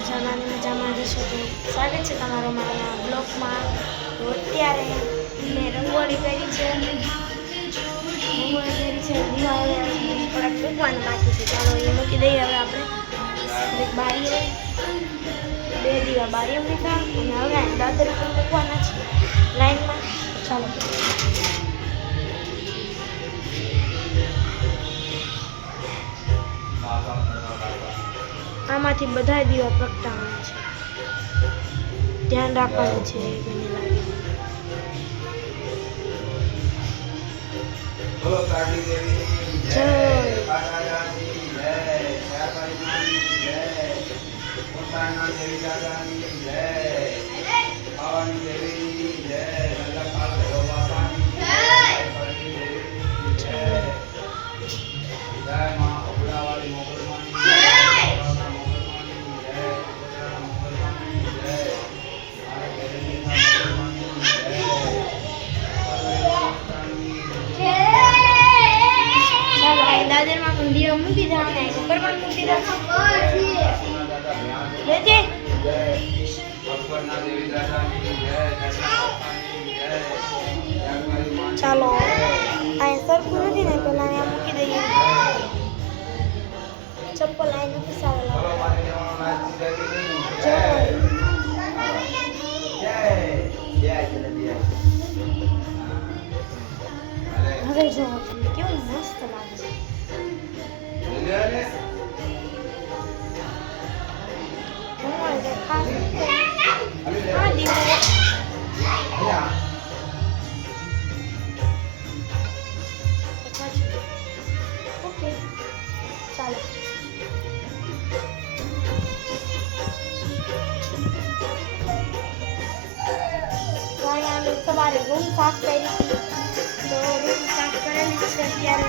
મજામાં જશો તો સ્વાગત છે તમારો મારા બ્લોગમાં. તો અત્યારે મેં રંગોળી કરી છે, થોડાક મૂકવાનું બાકી છે. ચાલો એ મૂકી દઈએ. હવે આપણે બારીએ 2 દીવા બારીએ મૂક્યા અને હવે દાદર પર મૂકવાના છે લાઈનમાં. ચાલો આમાંથી બધા દીવા પ્રગટાવવાના છે, ધ્યાન રાખવાનું છે. મને લાગે દાદરમાં પણ દીવા મૂકી દેવાના, ઉપર પણ મૂકી દેવાના. ચાલો અહીં સરખું નથી ને પેલા અહીંયા મૂકી દઈએ. ચપ્પલ અહીં નથી સારા હવે જો કેવું મસ્ત લાગે છે. ઓકે ચાલો તમારે રૂમ સાફ કરી, તો રૂમ સાફ કરેલી છે અત્યારે.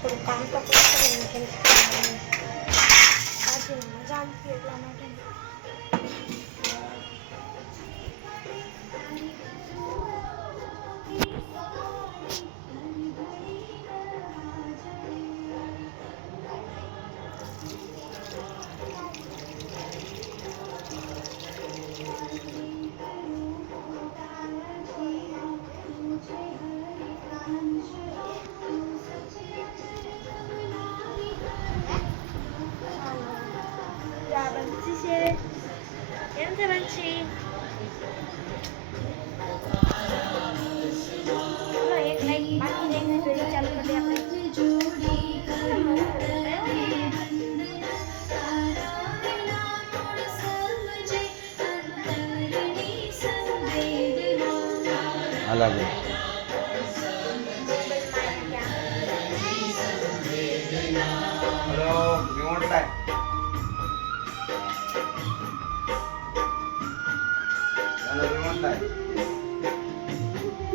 થોડું કામ તો કરશે ને, આજે મજા આવતી એટલા માટે. કેમ છે બંશી? ચલો એક લાઈક બાકી રહીને તો ચાલુ કરી દે આપણે. అలాగే hello remote back hello remote back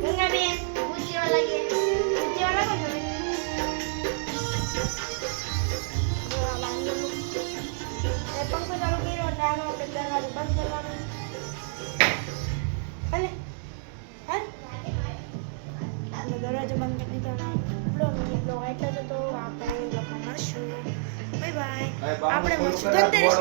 Ganga બેન ગુચીવા લાગે તમે. પંખો ચાલુ કર્યો એટલે આનો આપણે દરવાજો બંધ કરવાનો. અને દરવાજો બંધ કરી દીધો. બ્લોગ એટલે તો આપણે લોકો મળશું. Bye bye. આપણે મળશું ધનતેરસ.